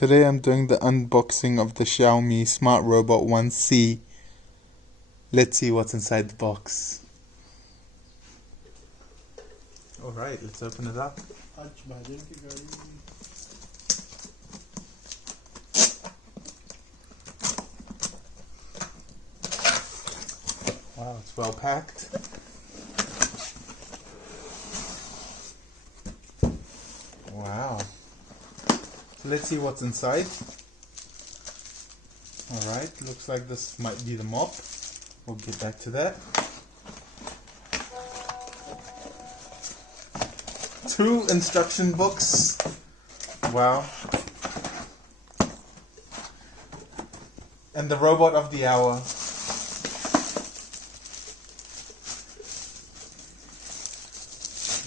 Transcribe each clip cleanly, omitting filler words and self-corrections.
Today I'm doing the unboxing of the Xiaomi Smart Robot 1C. Let's see what's inside the box. Alright, let's open it up. Wow, it's well packed. Wow. Let's see what's inside. Alright, looks like this might be the mop. We'll get back to that. 2 instruction books. Wow. And the robot of the hour.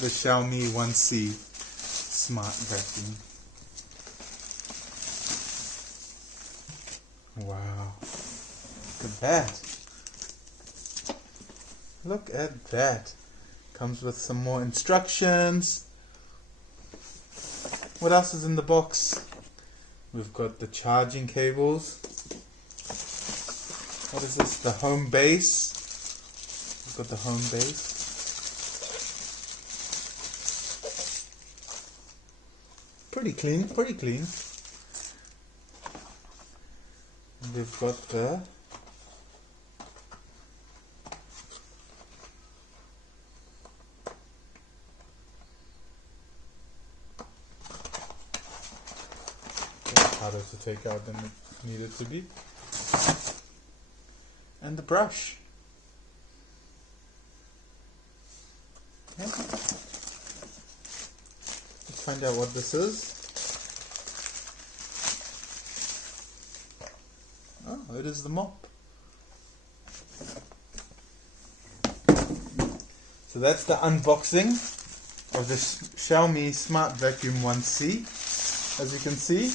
The Xiaomi 1C Smart Vacuum. Wow. Look at that. Look at that. Comes with some more instructions. What else is in the box? We've got the charging cables. What is this? The home base. We've got the home base. Pretty clean, pretty clean. We've got the harder to take out than it needed to be. And the brush. Okay. Let's find out what this is. Oh, it is the mop. So that's the unboxing of the Xiaomi Smart Vacuum 1C. As you can see,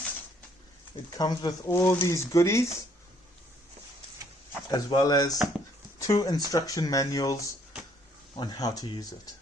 it comes with all these goodies, as well as 2 instruction manuals on how to use it.